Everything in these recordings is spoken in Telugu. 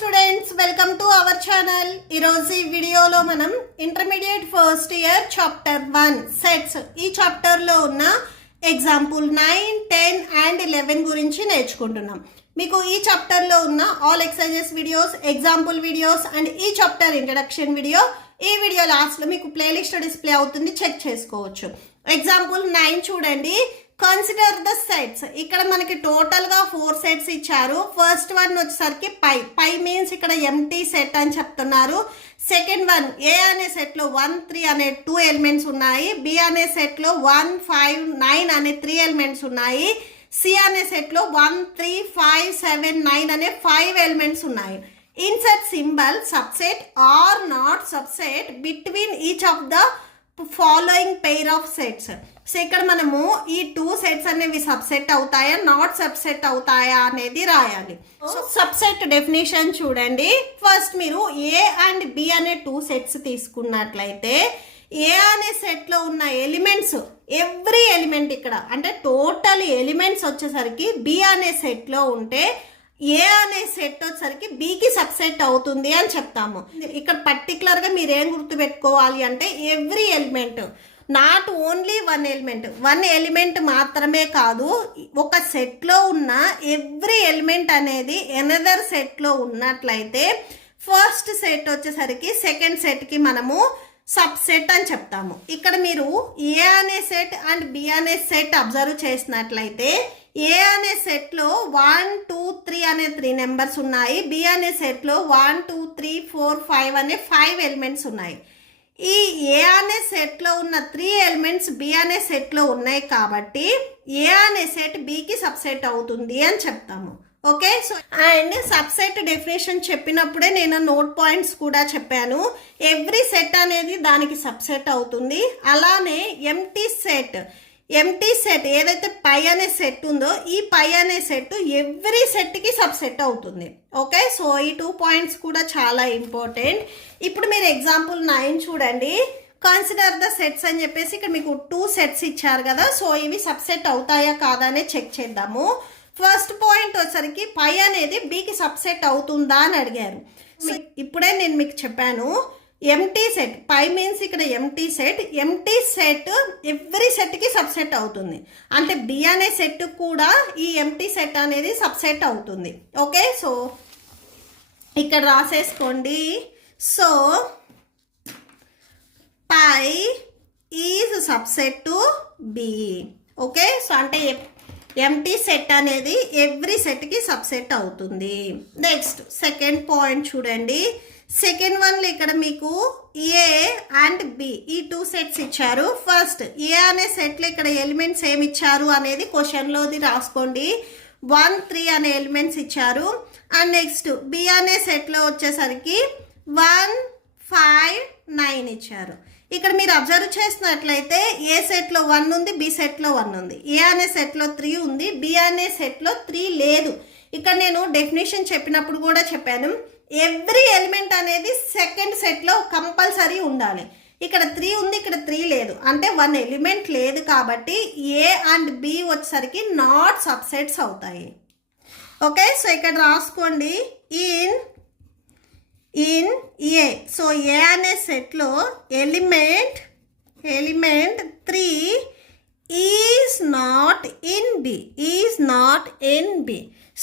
Students, welcome to our channel. ఈరోజు ఈ వీడియోలో మనం intermediate first year chapter 1 sets ఈ చాప్టర్లో ఉన్న ఎగ్జాంపుల్ 9, 10 అండ్ 11 గురించి నేర్చుకుంటున్నాం. మీకు ఈ చాప్టర్లో ఉన్న all exercises videos, example videos and ఈ చాప్టర్ ఇంట్రడక్షన్ వీడియో ఈ వీడియో లాస్ట్లో మీకు ప్లేలిస్ట్ డిస్ప్లే అవుతుంది, చెక్ చేసుకోవచ్చు. ఎగ్జాంపుల్ 9 చూడండి. Consider the sets. ఇక్కడ మనకి టోటల్గా 4 సెట్స్ ఇచ్చారు. ఫస్ట్ వన్ వచ్చేసరికి పై మీన్స్ ఇక్కడ ఎంటీ సెట్ అని చెప్తున్నారు. సెకండ్ వన్ ఏ అనే సెట్లో 1, 3 అనే 2 ఎలిమెంట్స్ ఉన్నాయి. బి అనే సెట్లో 1, 5, 9 అనే 3 ఎలిమెంట్స్ ఉన్నాయి. సి అనే సెట్లో 1, 3, 5, 7, 9 అనే 5 ఎలిమెంట్స్ ఉన్నాయి. Insert symbol subset or not subset between each of the following pair of sets. So ఇక్కడ మనము ఈ 2 సెట్స్ అనేవి సబ్సెట్ అవుతాయా నాట్ సబ్సెట్ అవుతాయా అనేది రాయాలి. సో సబ్సెట్ డెఫినేషన్ చూడండి. ఫస్ట్ మీరు ఏ అండ్ బి అనే 2 సెట్స్ తీసుకున్నట్లయితే ఏ అనే సెట్లో ఉన్న ఎలిమెంట్స్ ఎవ్రీ ఎలిమెంట్ ఇక్కడ అంటే టోటల్ ఎలిమెంట్స్ వచ్చేసరికి బి అనే సెట్లో ఉంటే ఏ అనే సెట్ వచ్చేసరికి బికి సబ్సెట్ అవుతుంది అని చెప్తాము. ఇక్కడ పర్టికులర్గా మీరు ఏం గుర్తుపెట్టుకోవాలి అంటే every element, not only one element మాత్రమే కాదు, ఒక సెట్లో ఉన్న ఎవ్రీ ఎలిమెంట్ అనేది ఎనదర్ సెట్లో ఉన్నట్లయితే ఫస్ట్ సెట్ వచ్చేసరికి సెకండ్ సెట్కి మనము సబ్సెట్ అని చెప్తాము. ఇక్కడ మీరు ఏ అనే సెట్ అండ్ బి అనే సెట్ అబ్జర్వ్ చేసినట్లయితే ఏ అనే సెట్లో 1, 2, 3 అనే 3 నెంబర్స్ ఉన్నాయి. బి అనే సెట్లో 1, 2, 3, 4, 5 అనే 5 ఎలిమెంట్స్ ఉన్నాయి. ఈ ఏ అనే సెట్లో ఉన్న 3 ఎలిమెంట్స్ బి అనే సెట్లో ఉన్నాయి కాబట్టి ఏ అనే సెట్ బికి సబ్సెట్ అవుతుంది అని చెప్తాము. Okay, so and subset definition చెప్పినప్పుడే నేను నోట్ పాయింట్స్ కూడా చెప్పాను. ఎవ్రీ సెట్ అనేది దానికి సబ్సెట్ అవుతుంది. అలానే ఎంటీ సెట్ ఏదైతే పై అనే సెట్ ఉందో ఈ పై అనే సెట్ ఎవ్రీ సెట్కి సబ్సెట్ అవుతుంది. ఓకే, సో ఈ 2 పాయింట్స్ కూడా చాలా ఇంపార్టెంట్. ఇప్పుడు మీరు ఎగ్జాంపుల్ 9 చూడండి. కన్సిడర్ ద సెట్స్ అని చెప్పేసి ఇక్కడ మీకు 2 సెట్స్ ఇచ్చారు కదా. సో ఇవి సబ్సెట్ అవుతాయా కాదా అనే చెక్ చేద్దాము. ఫస్ట్ పాయింట్ వచ్చేసరికి పై అనేది బికి సబ్సెట్ అవుతుందా అని అడిగారు. ఇప్పుడే నేను మీకు చెప్పాను ఎంటీ సెట్, పై మీన్స్ ఇక్కడ ఎంటీ సెట్ ఎవ్రీ సెట్కి సబ్సెట్ అవుతుంది. అంటే బి అనే సెట్ కూడా ఈ ఎంటీ సెట్ అనేది సబ్సెట్ అవుతుంది. ఓకే, సో ఇక్కడ రాసేసుకోండి. So phi is subset to B. Okay, so అంటే ఎంటీ సెట్ అనేది ఎవ్రీ సెట్కి సబ్సెట్ అవుతుంది. నెక్స్ట్ సెకండ్ పాయింట్ చూడండి. సెకండ్ వన్లో ఇక్కడ మీకు ఏ అండ్ బి ఈ 2 సెట్స్ ఇచ్చారు. ఫస్ట్ ఏ అనే సెట్లో ఇక్కడ ఎలిమెంట్స్ ఏమి ఇచ్చారు అనేది క్వశ్చన్లోది రాసుకోండి. 1, 3 అనే ఎలిమెంట్స్ ఇచ్చారు. అండ్ నెక్స్ట్ బి అనే సెట్లో వచ్చేసరికి 1, 5, 9 ఇచ్చారు. ఇక్కడ మీరు అబ్జర్వ్ చేసినట్లయితే ఏ సెట్లో 1 ఉంది, బి సెట్లో 1 ఉంది, ఏ అనే సెట్లో 3 ఉంది, బి అనే సెట్లో 3 లేదు. ఇక్కడ నేను డెఫినేషన్ చెప్పినప్పుడు కూడా చెప్పాను, ఎవ్రీ ఎలిమెంట్ అనేది సెకండ్ సెట్లో కంపల్సరీ ఉండాలి. ఇక్కడ 3 ఉంది, ఇక్కడ 3 లేదు, అంటే 1 ఎలిమెంట్ లేదు కాబట్టి ఏ అండ్ బి వచ్చేసరికి నాట్ సబ్సెట్స్ అవుతాయి. ఓకే, సో ఇక్కడ రాసుకోండి ఇన్ ఏ. సో ఏ అనే సెట్లో element 3 is not in B.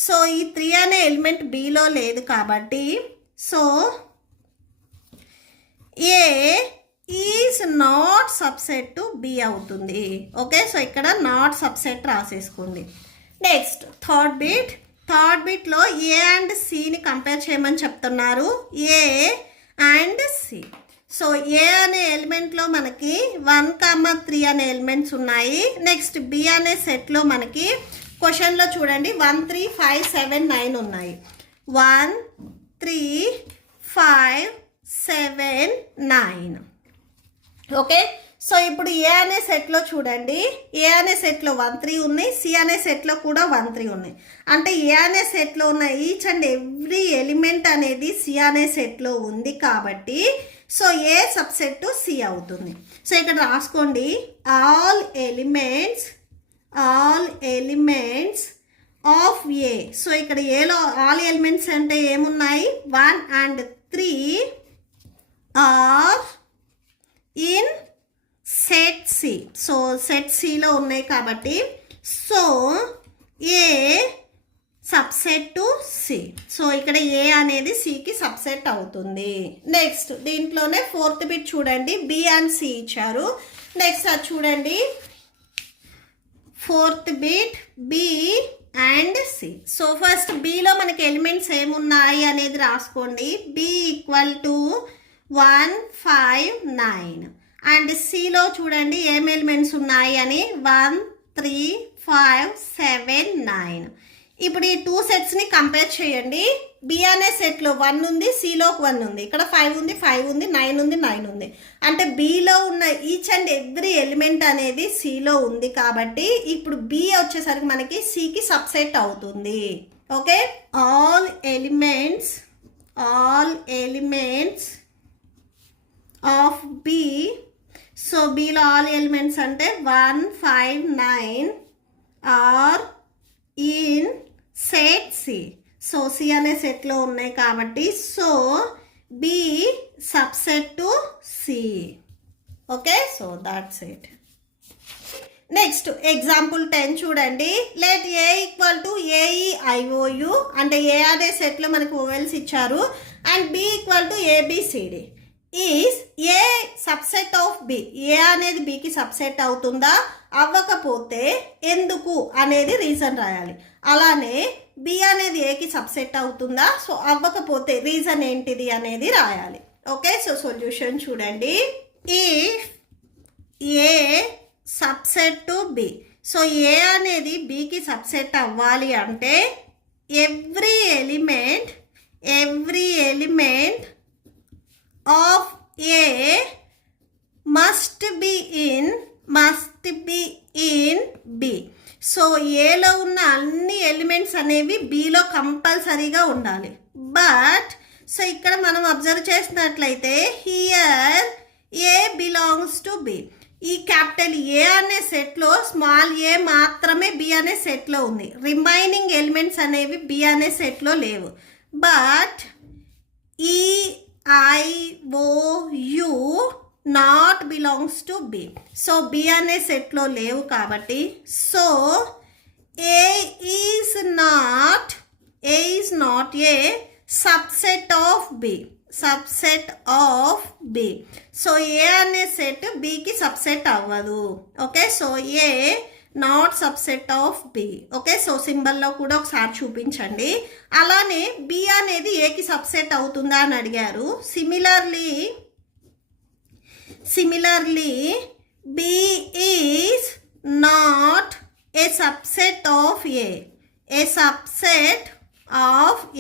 So ఈ 3 అనే ఎలిమెంట్ బిలో లేదు కాబట్టి so A is not subset to B అవుతుంది. ఓకే, సో ఇక్కడ నాట్ సబ్సెట్ రాసేసుకోండి. నెక్స్ట్ థర్డ్ బిట్లో ఏ అండ్ సిని కంపేర్ చేయమని చెప్తున్నారు. A and C. So A అనే ఎలిమెంట్లో మనకి 1, 3 అనే ఎలిమెంట్స్ ఉన్నాయి. నెక్స్ట్ బి అనే సెట్లో మనకి క్వశ్చన్లో చూడండి 1, 3, 5, 7, 9 ఉన్నాయి. 1, 3, 5, 7, 9. ఓకే, సో ఇప్పుడు ఏ అనే సెట్లో చూడండి, ఏ అనే సెట్లో 1, 3 ఉన్నాయి, సి అనే సెట్లో కూడా 1, 3 ఉన్నాయి. అంటే ఏ అనే సెట్లో ఉన్న ఈచ్ అండ్ ఎవ్రీ ఎలిమెంట్ అనేది సి అనే సెట్లో ఉంది కాబట్టి so A subset to C అవుతుంది. సో ఇక్కడ రాసుకోండి all elements of A. So ఇక్కడ ఏలో ఆల్ ఎలిమెంట్స్ అంటే ఏమున్నాయి, 1 and 3 are in set C. So set సిలో ఉన్నాయి కాబట్టి so A subset to C. So ఇక్కడ ఏ అనేది సికి సబ్సెట్ అవుతుంది. నెక్స్ట్ దీంట్లోనే 4th బిట్ చూడండి, బి అండ్ సి ఇచ్చారు. నెక్స్ట్ అది చూడండి 4th bit B and C. So first బిలో మనకి ఎలిమెంట్స్ ఏమున్నాయి అనేది రాసుకోండి. బి ఈక్వల్ టు 1 5 9 అండ్ సిలో చూడండి ఏం ఎలిమెంట్స్ ఉన్నాయి అని 1 3 5 7 9. ఇప్పుడు ఈ 2 సెట్స్ని కంపేర్ చేయండి. బి అనే సెట్లో 1 ఉంది, సిలో 1 ఉంది, ఇక్కడ 5 ఉంది 5 ఉంది 9 ఉంది 9 ఉంది. అంటే బిలో ఉన్న ఈచ్ అండ్ ఎవ్రీ ఎలిమెంట్ అనేది సిలో ఉంది కాబట్టి ఇప్పుడు బి వచ్చేసరికి మనకి సికి సబ్సెట్ అవుతుంది. Okay, all elements of B. So బిలో ఆల్ ఎలిమెంట్స్ అంటే 1 5 9 are in set C. So C అనే సెట్లో ఉన్నాయి కాబట్టి so B subset to C. Okay, so that's it. Next example 10 చూడండి. Let A equal to A E I O U అంటే ఏ అనే సెట్లో మనకు ఓవెల్స్ ఇచ్చారు and B equal to A B C D. Is A subset of B. A అనేది బికి సబ్సెట్ అవుతుందా, అవ్వకపోతే ఎందుకు అనేది రీజన్ రాయాలి. అలానే బి అనేది ఏకి సబ్సెట్ అవుతుందా, సో అవ్వకపోతే రీజన్ ఏంటిది అనేది రాయాలి. ఓకే, సో సొల్యూషన్ చూడండి. If A subset to B. So A అనేది బికి సబ్సెట్ అవ్వాలి అంటే every element of A must be in B. So ఏలో ఉన్న అన్ని ఎలిమెంట్స్ అనేవి బిలో కంపల్సరీగా ఉండాలి. బట్ సో ఇక్కడ మనం అబ్జర్వ్ చేసినట్లయితే here a belongs to B. ఈ క్యాపిటల్ ఏ అనే సెట్లో స్మాల్ ఏ మాత్రమే బి అనే సెట్లో ఉంది. రిమైనింగ్ ఎలిమెంట్స్ అనేవి బి అనే సెట్లో లేవు. But E I O U not belongs to B. So B అనే సెట్లో లేవు కాబట్టి so A is not A subset of B. So A అనే సెట్ బికి సబ్సెట్ అవ్వదు. Okay, so A not subset of B. Okay, so సింబల్లో కూడా ఒకసారి చూపించండి. అలానే బి అనేది ఏకి సబ్సెట్ అవుతుందా అని అడిగారు. Similarly B is not A subset of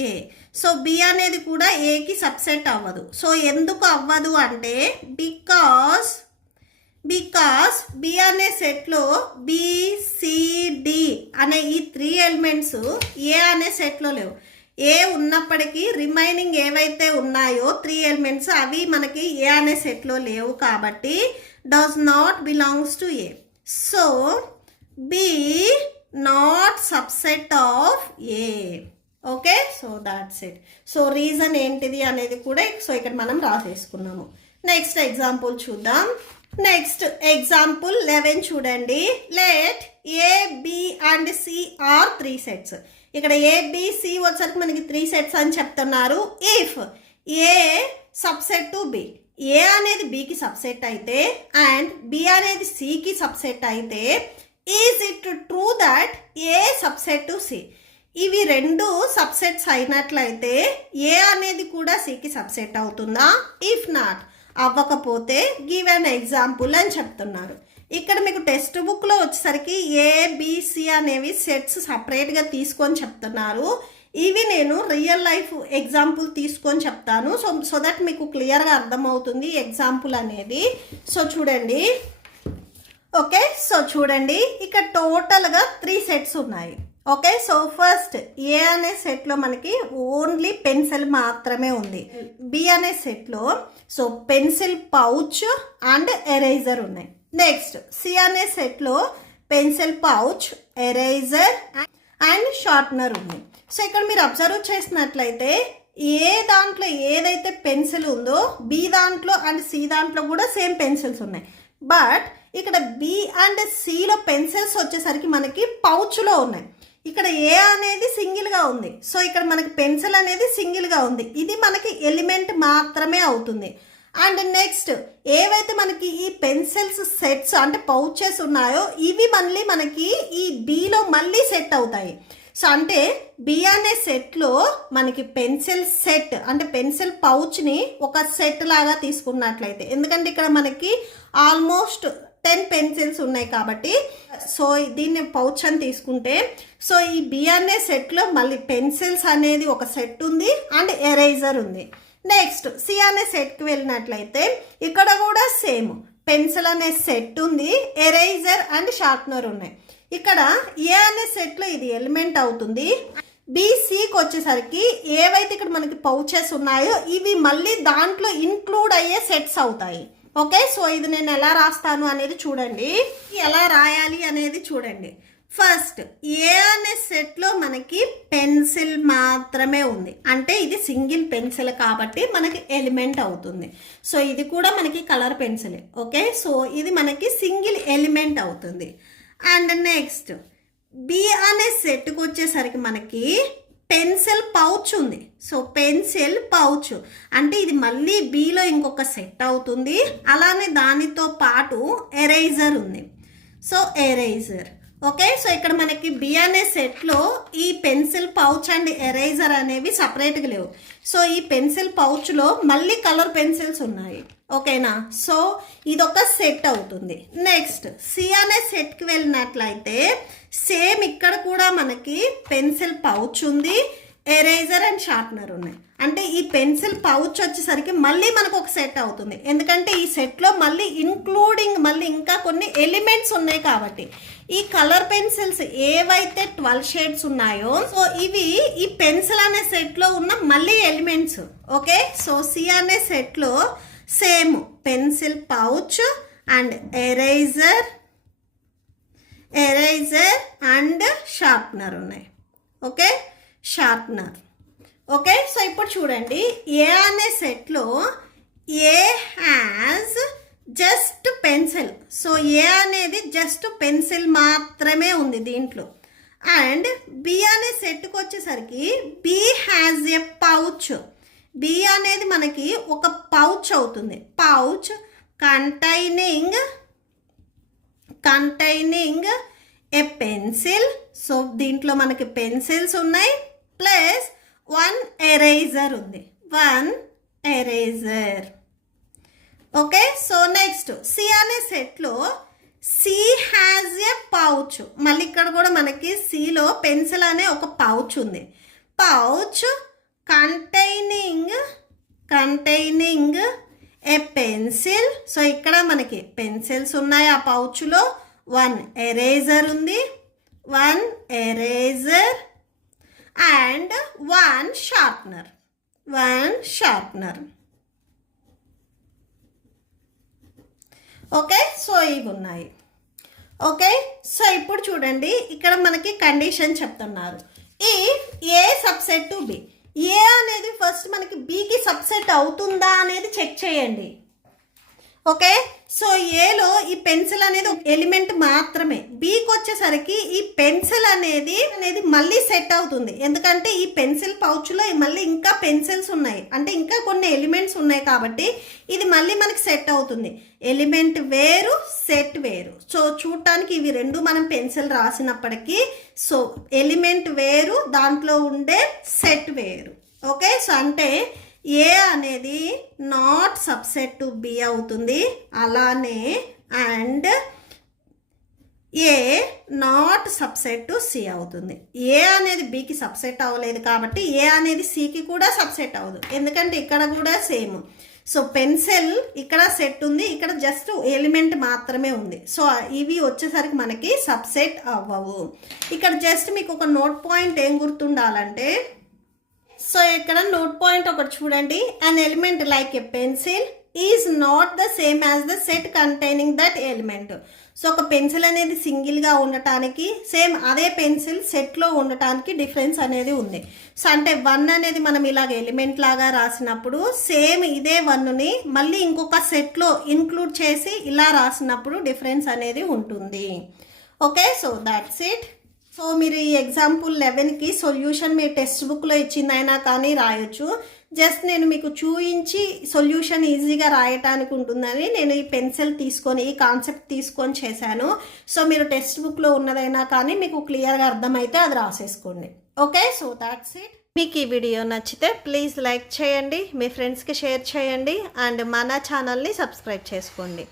A. So B అనేది కూడా ఏకి సబ్సెట్ అవ్వదు. సో ఎందుకు అవ్వదు అంటే బికాస్ బి అనే సెట్లో బిసిడి అనే ఈ 3 ఎలిమెంట్స్ ఏ అనే సెట్లో లేవు. ఏ ఉన్నప్పటికీ రిమైనింగ్ ఏవైతే ఉన్నాయో 3 ఎలిమెంట్స్ అవి మనకి ఏ అనే సెట్లో లేవు కాబట్టి does not belongs to A. So B not subset of A. Okay, so that's it. So reason ఏంటిది అనేది కూడా సో ఇక్కడ మనం రాసేసుకున్నాము. నెక్స్ట్ ఎగ్జాంపుల్ చూద్దాం. నెక్స్ట్ ఎగ్జాంపుల్ 11 చూడండి. Let A B and C are 3 sets. ఇక్కడ ఏ బి సి వచ్చరికి మనకి 3 సెట్స్ అని చెప్తున్నారు. If A subset to B. A అనేది బికి సబ్సెట్ అయితే అండ్ బి అనేది సికి సబ్సెట్ అయితే is it true that A subset to C. ఇవి 2 సబ్సెట్స్ అయినట్లయితే ఏ అనేది కూడా సికి సబ్సెట్ అవుతుందా? ఇఫ్ నాట్, అవ్వకపోతే గివ్ అన్ ఎగ్జాంపుల్ అని చెప్తున్నారు. ఇక్కడ మీకు టెక్స్ట్ బుక్లో వచ్చేసరికి ఏబిసి అనేవి సెట్స్ సపరేట్గా తీసుకొని చెప్తున్నారు. ఇవి నేను రియల్ లైఫ్ ఎగ్జాంపుల్ తీసుకొని చెప్తాను. సో దట్ మీకు క్లియర్గా అర్థమవుతుంది ఎగ్జాంపుల్ అనేది. సో చూడండి. ఓకే, సో చూడండి ఇక్కడ టోటల్గా 3 సెట్స్ ఉన్నాయి. ఓకే, సో ఫస్ట్ ఏ అనే సెట్లో మనకి ఓన్లీ పెన్సిల్ మాత్రమే ఉంది. బి అనే సెట్లో so pencil pouch and eraser ఉన్నాయి. నెక్స్ట్ సి అనే సెట్లో pencil pouch, eraser and sharpener ఉంది. సో ఇక్కడ మీరు అబ్జర్వ్ చేసినట్లయితే ఏ దాంట్లో ఏదైతే పెన్సిల్ ఉందో బి దాంట్లో అండ్ సి దాంట్లో కూడా సేమ్ పెన్సిల్స్ ఉన్నాయి. బట్ ఇక్కడ బి అండ్ సిలో పెన్సిల్స్ వచ్చేసరికి మనకి పౌచ్లో ఉన్నాయి. ఇక్కడ ఏ అనేది సింగిల్గా ఉంది. సో ఇక్కడ మనకి పెన్సిల్ అనేది సింగిల్గా ఉంది. ఇది మనకి ఎలిమెంట్ మాత్రమే అవుతుంది. అండ్ నెక్స్ట్ ఏవైతే మనకి ఈ పెన్సిల్స్ సెట్స్ అంటే పౌచెస్ ఉన్నాయో ఇవి మళ్ళీ మనకి ఈ బిలో మళ్ళీ సెట్ అవుతాయి. సో అంటే బి అనే సెట్లో మనకి పెన్సిల్ సెట్ అంటే పెన్సిల్ పౌచ్ని ఒక సెట్ లాగా తీసుకున్నట్లయితే, ఎందుకంటే ఇక్కడ మనకి ఆల్మోస్ట్ 10 పెన్సిల్స్ ఉన్నాయి కాబట్టి సో దీన్ని పౌచ్ అని తీసుకుంటే సో ఈ బి అనే సెట్లో మళ్ళీ పెన్సిల్స్ అనేది ఒక సెట్ ఉంది అండ్ ఎరేజర్ ఉంది. నెక్స్ట్ సి అనే సెట్కి వెళ్ళినట్లయితే ఇక్కడ కూడా సేమ్ పెన్సిల్ అనే సెట్ ఉంది, ఎరేజర్ అండ్ షార్ప్నర్ ఉన్నాయి. ఇక్కడ ఏ అనే సెట్లో ఇది ఎలిమెంట్ అవుతుంది. బీసీకి వచ్చేసరికి ఏవైతే ఇక్కడ మనకి పౌచెస్ ఉన్నాయో ఇవి మళ్ళీ దాంట్లో ఇన్క్లూడ్ అయ్యే సెట్స్ అవుతాయి. ఓకే, సో ఇది నేను ఎలా రాస్తాను అనేది చూడండి, ఎలా రాయాలి అనేది చూడండి. ఫస్ట్ ఏ అనే సెట్లో మనకి పెన్సిల్ మాత్రమే ఉంది, అంటే ఇది సింగిల్ పెన్సిల్ కాబట్టి మనకి ఎలిమెంట్ అవుతుంది. సో ఇది కూడా మనకి కలర్ పెన్సిలే. ఓకే, సో ఇది మనకి సింగిల్ ఎలిమెంట్ అవుతుంది. అండ్ నెక్స్ట్ బి అనే సెట్కి వచ్చేసరికి మనకి పెన్సిల్ పౌచ్ ఉంది. సో పెన్సిల్ పౌచ్ అంటే ఇది మళ్ళీ బిలో ఇంకొక సెట్ అవుతుంది. అలానే దానితో పాటు ఎరేజర్ ఉంది. So eraser. ఓకే, సో ఇక్కడ మనకి బి అనే సెట్లో ఈ పెన్సిల్ పౌచ్ అండ్ ఎరేజర్ అనేవి సపరేట్గా లేవు. సో ఈ పెన్సిల్ పౌచ్లో మళ్ళీ కలర్ పెన్సిల్స్ ఉన్నాయి. ఓకేనా, సో ఇదొక సెట్ అవుతుంది. నెక్స్ట్ సి అనే సెట్కి వెళ్ళినట్లయితే సేమ్ ఇక్కడ కూడా మనకి పెన్సిల్ పౌచ్ ఉంది, ఎరేజర్ అండ్ షార్ప్నర్ ఉన్నాయి. అంటే ఈ పెన్సిల్ పౌచ్ వచ్చేసరికి మళ్ళీ మనకు ఒక సెట్ అవుతుంది, ఎందుకంటే ఈ సెట్లో మళ్ళీ ఇంక్లూడింగ్ మళ్ళీ ఇంకా కొన్ని ఎలిమెంట్స్ ఉన్నాయి కాబట్టి. ఈ కలర్ పెన్సిల్స్ ఏవైతే 12 షేడ్స్ ఉన్నాయో సో ఇవి ఈ పెన్సిల్ అనే సెట్లో ఉన్న మళ్ళీ ఎలిమెంట్స్. ఓకే, సో సి అనే సెట్లో same pencil pouch and eraser and sharpener ఉన్నాయి. Okay, sharpener. ఓకే, సో ఇప్పుడు చూడండి ఏ అనే సెట్లో A has just pencil. So A అనేది జస్ట్ పెన్సిల్ మాత్రమే ఉంది దీంట్లో. అండ్ బి అనే సెట్కి వచ్చేసరికి B has a pouch. B అనేది మనకి ఒక పౌచ్ అవుతుంది. Pouch containing a pencil. So దీంట్లో మనకి పెన్సిల్స్ ఉన్నాయి ప్లస్ 1 ఎరేజర్ ఉంది. 1 eraser. Okay, so next C అనే సెట్లో సి హ్యాజ్ ఎ పౌచ్. మళ్ళీ ఇక్కడ కూడా మనకి సిలో పెన్సిల్ అనే ఒక పౌచ్ ఉంది. Pouch containing a pencil. So ఇక్కడ మనకి పెన్సిల్స్ ఉన్నాయి ఆ పౌచ్లో. 1 ఎరేజర్ ఉంది, 1 eraser and 1 sharpener. Okay, so ఇవి ఉన్నాయి. ఓకే, సో ఇప్పుడు చూడండి ఇక్కడ మనకి కండిషన్ చెప్తున్నారు. ఈ ఏ సబ్సెట్ టు బి. ఏ అనేది ఫస్ట్ మనకి బికి సబ్సెట్ అవుతుందా అనేది చెక్ చేయండి. ఓకే, సో ఏలో ఈ పెన్సిల్ అనేది ఒక ఎలిమెంట్ మాత్రమే. బికి వచ్చేసరికి ఈ పెన్సిల్ అనేది మళ్ళీ సెట్ అవుతుంది, ఎందుకంటే ఈ పెన్సిల్ పౌచ్లో మళ్ళీ ఇంకా పెన్సిల్స్ ఉన్నాయి, అంటే ఇంకా కొన్ని ఎలిమెంట్స్ ఉన్నాయి కాబట్టి ఇది మళ్ళీ మనకి సెట్ అవుతుంది. ఎలిమెంట్ వేరు, సెట్ వేరు. సో చూడటానికి ఇవి రెండు మనం పెన్సిల్ రాసినప్పటికీ సో ఎలిమెంట్ వేరు, దాంట్లో ఉండే సెట్ వేరు. ఓకే, సో అంటే ఏ అనేది నాట్ సబ్సెట్ టు బి అవుతుంది, అలానే and A not subset to C అవుతుంది. ఏ అనేది బికి సబ్సెట్ అవ్వలేదు కాబట్టి ఏ అనేది సికి కూడా సబ్సెట్ అవ్వదు, ఎందుకంటే ఇక్కడ కూడా సేమ్. సో పెన్సిల్ ఇక్కడ సెట్ ఉంది, ఇక్కడ జస్ట్ ఎలిమెంట్ మాత్రమే ఉంది. సో ఇవి వచ్చేసరికి మనకి సబ్సెట్ అవ్వవు. ఇక్కడ జస్ట్ మీకు ఒక నోట్ పాయింట్ ఏం సో ఇక్కడ నోట్ పాయింట్ ఒకటి చూడండి. An element like a pencil is not the same as the set containing that element. So ఒక పెన్సిల్ అనేది సింగిల్గా ఉండటానికి సేమ్ అదే పెన్సిల్ సెట్లో ఉండటానికి డిఫరెన్స్ అనేది ఉంది. సో అంటే 1 అనేది మనం ఇలాగ ఎలిమెంట్ లాగా రాసినప్పుడు సేమ్ ఇదే 1ని మళ్ళీ ఇంకొక సెట్లో ఇంక్లూడ్ చేసి ఇలా రాసినప్పుడు డిఫరెన్స్ అనేది ఉంటుంది. Okay, so that's it. So మీరు ఈ ఎగ్జాంపుల్ 11కి సొల్యూషన్ మీ టెక్స్ట్ బుక్లో ఇచ్చిందైనా కానీ రాయొచ్చు. జస్ట్ నేను మీకు చూయించి సొల్యూషన్ ఈజీగా రాయటానికి ఉంటుందని నేను ఈ పెన్సిల్ తీసుకొని ఈ కాన్సెప్ట్ తీసుకొని చేశాను. సో మీరు టెక్స్ట్ బుక్లో ఉన్నదైనా కానీ మీకు క్లియర్గా అర్థమైతే అది రాసేసుకోండి. Okay, so that's it. మీకు ఈ వీడియో నచ్చితే ప్లీజ్ లైక్ చేయండి, మీ ఫ్రెండ్స్కి షేర్ చేయండి అండ్ మన ఛానల్ని సబ్స్క్రైబ్ చేసుకోండి.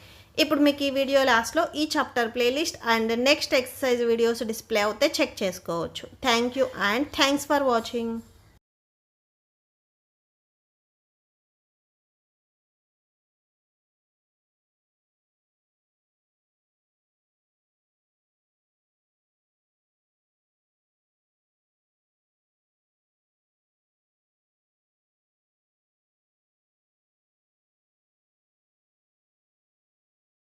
ఇప్పుడు మీకు ఈ వీడియో లాస్ట్లో ఈ chapter playlist and next exercise videos display అవుతే చెక్ చేసుకోవచ్చు. Thank you and thanks for watching.